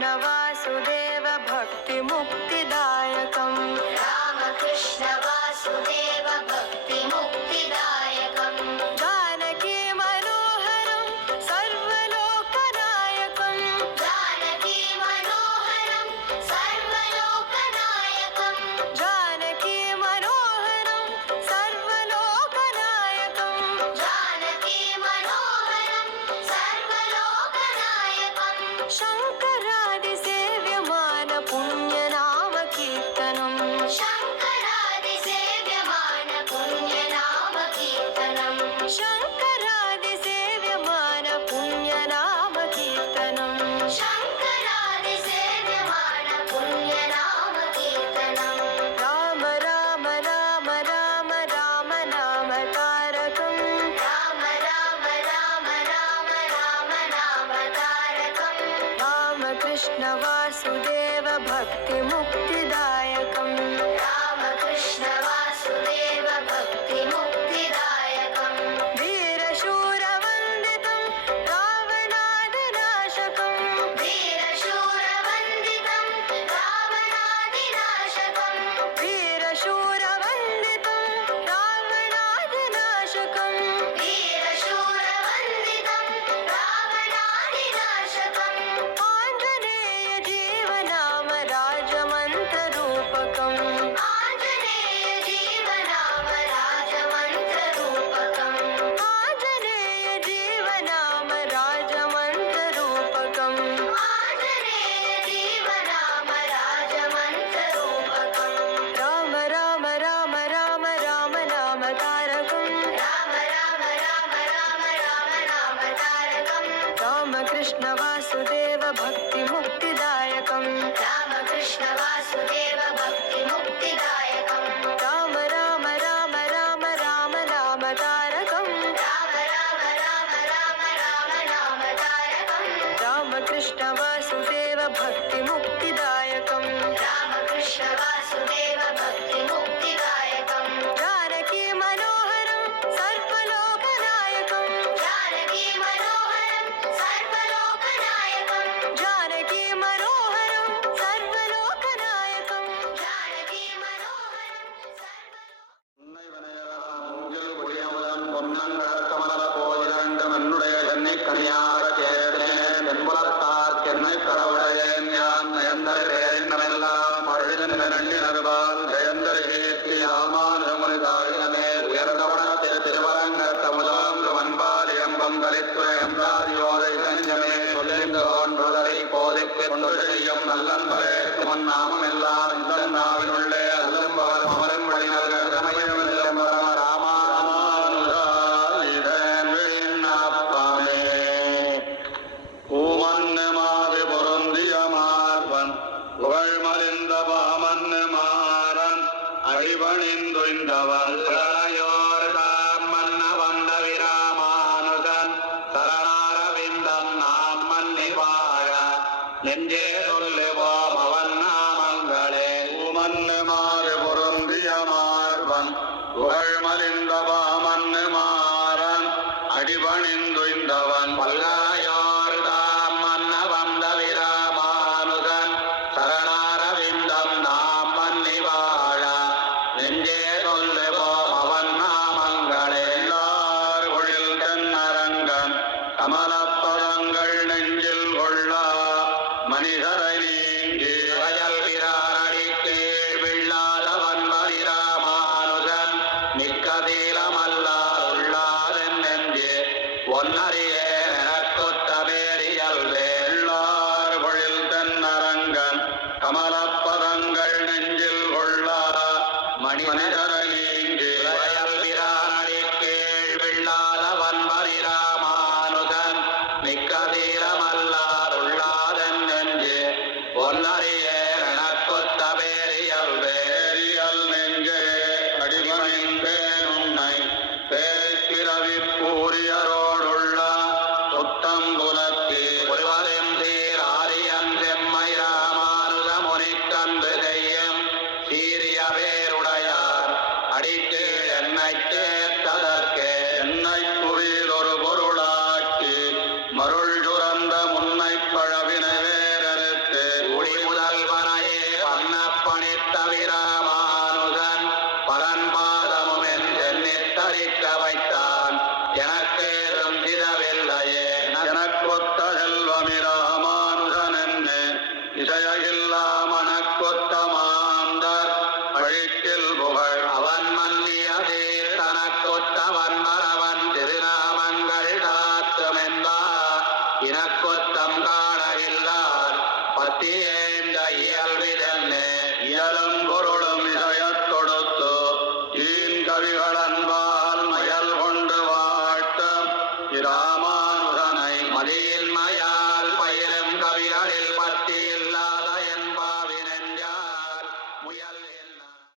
रामकृष्ण वासुदेव भक्ति मुक्तिदायकं रामकृष्ण वासुदेव भक्ति मुक्तिदायकं जानकी मनोहरं सर्वलोकनायकं जानकी मनोहरं सर्वलोकनायकं जानकी मनोहरं सर्वलोकनायकं जानकी मनोहरं सर्वलोकनायकं शङ्करादिसेव्यमान पुण्यनाम कीर्तनं शङ्करादिसेव्यमान पुण्यनाम कीर्तनं शङ्करादिसेव्यमान पुण्यनाम कीर्तनं शङ्करादिसेव्यमान पुण्यनाम कीर्तनं राम राम राम राम राम नाम तारकं राम राम राम राम राम नाम तारकं रामकृष्ण वासुदेव भक्ति मुक्तिदायकं रामकृष्ण वासुदेव भक्ति मुक्तिदायकं वीरशूरवन्दितं रावणादिनाशकं वीरशूरवन्दितं रावणादिनाशकं वीरशूरवन्दितं रावणादिनाशकं वीरशूरवन्दितं रावणादिनाशकं आञ्जनेय जीवनाम राजमन्त्ररूपकम् आञ्जनेय जीवनाम राजमन्त्ररूपकम् आञ्जनेय जीवनाम राजमन्त्ररूपकम् आञ्जनेय जीवनाम राजमन्त्ररूपकम् राम राम राम राम राम नाम तारकं राम राम राम राम राम नाम तारकं रामकृष्ण वासुदेव भक्ति मुक्तिदायकं रामकृष्ण वासुदेव भक्ति मुक्तिदायकं राम राम राम राम राम नाम तारकं राम राम राम राम राम नाम तारकं रामकृष्ण वासुदेव भक्ति मुक्तिदायकं रामकृष्ण वासुदेव भक्ति मुक्तिदायकं जानकी मनोहरं सर्वलोकनायकं जानकी मनोहरं सर्वलोकनायकं जानकी मनोहरं सर्वलोकनायकं जानकी मनोहरं மூங்கில் குடியமுதன் பொன்னன் கமல போயிரண்டும் என்னுடைய சென்னை கனியாக சேர்த்தேன் தென்புலத்தார் சென்னை கடவுளையேன் யான் நயந்தரெல்லாம் அழுதன் நன்னினருவால் ஜெயந்தர் கீர்த்தி ராமானுஜமுனி தாழினமே உயர்ந்தவனத்தில் திருவரங்கத்த முதலாம் வன்பால் எம்பம் கலித்துறை எம்பாதியோதை கஞ்சமே சொல்லிந்து தோன்றுதலை போதிக்கு கொண்டு செய்யும் நல்லன்பரே உன் நாமம் எல்லாம் இந்த நாவினுள்ளே அல்லம் பகலும் அமரும் வழிநர்கள் சமயம் ராமானுஜா இதன் விண்ணப்பமே பூமன்னு மாது பொருந்திய மார்பன் புகழ்மறிந்த பாமன்னு மாறன் அடிபணிந்துய்ந்தவன் சரணையோர் தாம் மன்ன வந்த விராமானுஜன் சரணாரவிந்தன் நாம் மன்னி வாழ நெஞ்சே சொல்லுவோம் அவன் நாமங்களே பூமன்னு மாறு பொருந்திய மார்பன் புகழ்மறிந்த பாமன்னு மாறன் அடிபணிந்துய்ந்தவன் பல்லாயோர் தாம் மன்ன வந்த விராமானுஜன் சரணாரவிந்தம் நாம் மன்னி வாழ நெஞ்சே சொல்லுவோம் அவன் நாமங்களே எல்லார் ஒழில் தென்னரங்கன் கமலப்பதங்கள் நெஞ்சில் கொள்ளா மனிதரை நீங்கி வயல் பிரானடி கீழ் விழாதவன் மதிராமானுஜன் மிக்க தீலமல்லார் உள்ளாதென் நெஞ்சே ஒன்னறியே எனக்குத்த பேரியல் வேள்ளார் பொழில் தென்னரங்கன் கமலப்பதங்கள் நெஞ்சில் கொள்ளா மனிதரை நீங்கி வயல் பிரானடி கீழ் விழாதவன் மதிராமானுஜன் மிக்க தீரமல்லார் உள்ளாதென் நெஞ்சே ஒன்னறியே எனக்குத்த பேரியல் வேரியல் நெஞ்சே அடிபணிந்தேன் உன்னை பேய்பிறவி பூரியரோடுள்ள சுத்தம் புலத்தி ஒருவரும் தீர் ஆரியன் செம்மை ராமானுஜ முனிக்கன்று செய்யும் சீரிய பேருடையார் அடிக்கீழ் என்னை சேர்த்ததற்கே என்னை புரியில் ஒரு பொருளாக்கி மருள் சுரந்த முன்னை பழவினை வேறறுத்து படிக்க வைத்தான் எனக்கேதும் தினவில்லையே எனக்கொத்த செல்வமிராமானுஜன் என்ன இசையில்லா மனக்கொத்த மாந்தர் அழித்தில் புகழ் அவன் மன்னியதே தனக்கொத்தவன் மரவன் திருநாமங்கள் தாத்துமென்பார் இனக்கொத்தம் காணவில்லார் பத்தியேந்த இயல்விதன்னே இயலும் பொருளும் இசையத் தொடுத்து ஈன் கவிகள்